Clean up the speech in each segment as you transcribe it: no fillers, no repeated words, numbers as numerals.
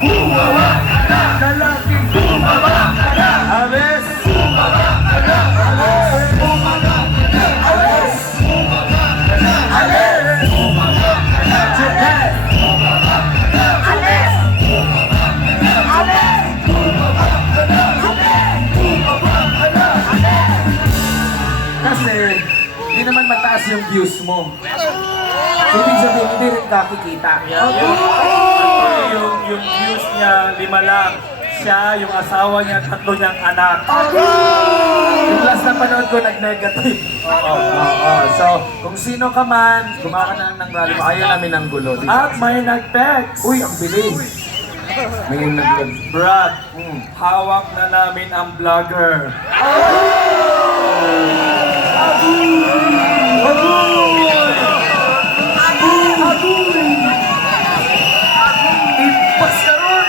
Bumaba ka na! Lalaking bumaba ka na! Alis! Bumaba ka na! Alis! Bumaba ka na! Alis! Bumaba ka na! Alis! Bumaba ka na! Alis! Bumaba ka na! Alis! Bumaba ka na! Alis! Bumaba ka na! Alis! Bumaba ka na! Alis! Kasi, hindi naman mataas yung views mo. Ibig sabihin, hindi rin kakikita. Yung views niya, 5 lang. Siya, yung asawa niya, 3 niyang anak. Yung last na panood ko, nag-negative. Oo. So, kung sino ka man, gumawa ka na ng rally mo, ayaw namin ng gulo. At may nag-text. Uy, ang bilis. May nag-vlog. Brad, hawak na namin ang vlogger. Ipas ka ron!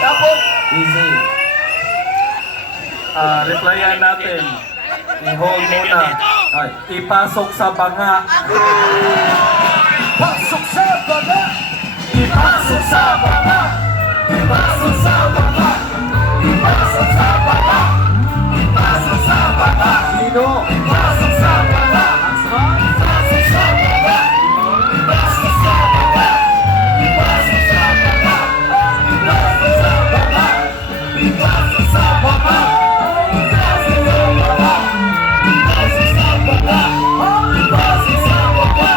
Tapos, Easy. replyan natin. I-hold muna. Ay. Ipasok sa banga. Pasok sa baba! Ipasok sa banga. Ipasok sa banga. Ipasok sa banga. Ipasok sa banga. Sino? Ipasok sa banga. Ipasok sa banga. Ipasok sa banga. Ipasok sa banga. Ipasok sa banga. Ipasok sa banga. Ipasok sa banga. Ipasok sa banga. Ipasok sa banga.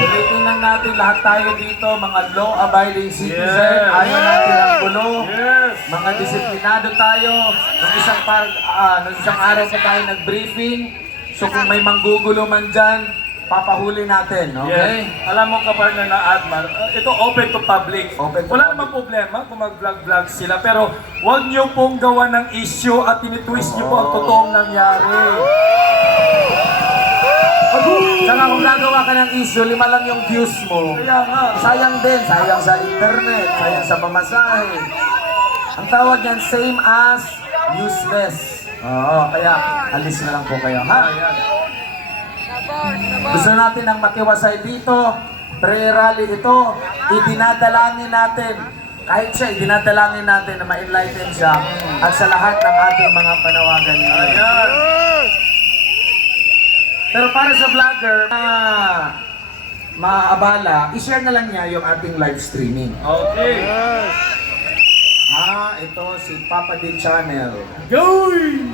Ulitin lang natin lahat tayo dito, mga law-abiding citizen. Yes. Ayaw natin ang gulo. Yes. Mga disiplinado tayo. Nung isang araw pa tayo nag-briefing. So kung may manggugulo man dyan, papahuli natin, okay? Yes. Alam mo kapartner na Admar, ito open to public. Open to Wala public. namang problema kung mag-vlog-vlog sila, pero huwag niyo pong gawa ng issue at tinitwist niyo po ang totoong nangyari. Saka kung gagawa ka ng issue, 5 lang yung views mo. Kaya nga, Sayang din, sayang sa internet, sayang sa pamasahe. Ang tawag yan, same as useless. Oo, kaya alis na lang po kayo, ha? ayan. Gusto natin ang matiwasay dito, pre-rally ito, idinadalangin natin. Kahit siya, idinadalangin natin na ma-enlighten siya at sa lahat ng ating mga panawagan niya. Ayan. Pero para sa vlogger na maabala, i-share na lang niya yung ating live streaming. Okay. Ito si Papa D Channel. Going!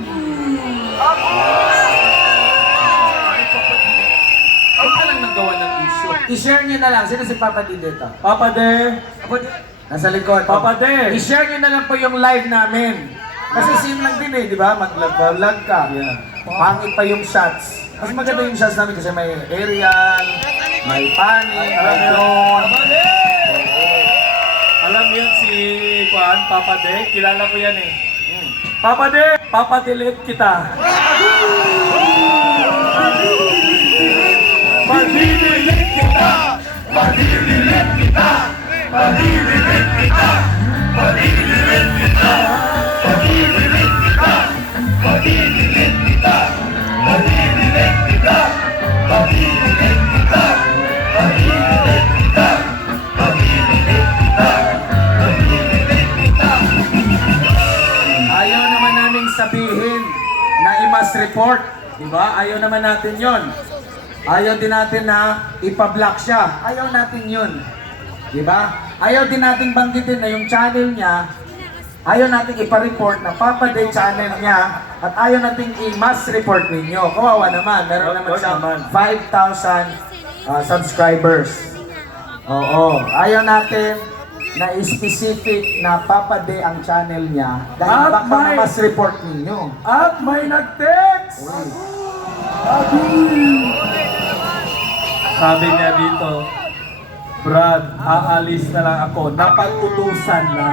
Huwag ka lang naggawa ng issue. I-share niyo na lang. Sino si Papa D dito? Papa De, Nasa likod. Papa De. I-share niyo na lang po yung live namin. Kasi same lang din eh, di ba? Mag-vlog ka. Pangit pa yung shots. Mas maganda yung shots namin kasi may aerial, may panic, may drone. Papa De! Alam mo yun si Juan, Papa De? Kilala ko yan eh. Papa De, papadelete kita. Padidelete kita! Padidelete kita! Padidelete kita! Padidelete kita! Padidelete kita! Padidelete kita! Padidelete kita! Padidelete kita! Padidelete kita! Padidelete kita! Padidelete kita! Ayaw naman namin sabihin na i-mass report. Diba? Ayaw naman natin yon. Ayaw din natin na ipa-block siya. Ayaw natin yun. Diba? Ayaw din natin banggitin na yung channel niya, ayaw natin ipa-report na Papa Day channel niya at ayaw natin i-mass report ninyo. Kawawa naman. Meron naman siyang 5,000 subscribers. Oo. Ayaw natin na specific na Papa Day ang channel niya dahil At baka may- mas report ninyo. At may nag-text! Sabi niya dito, Brad, aalis na lang ako. Napag-utusan na.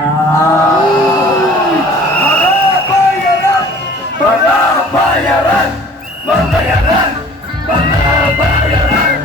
Mga bayaran! Mga bayaran! Mga bayaran! Mga bayaran!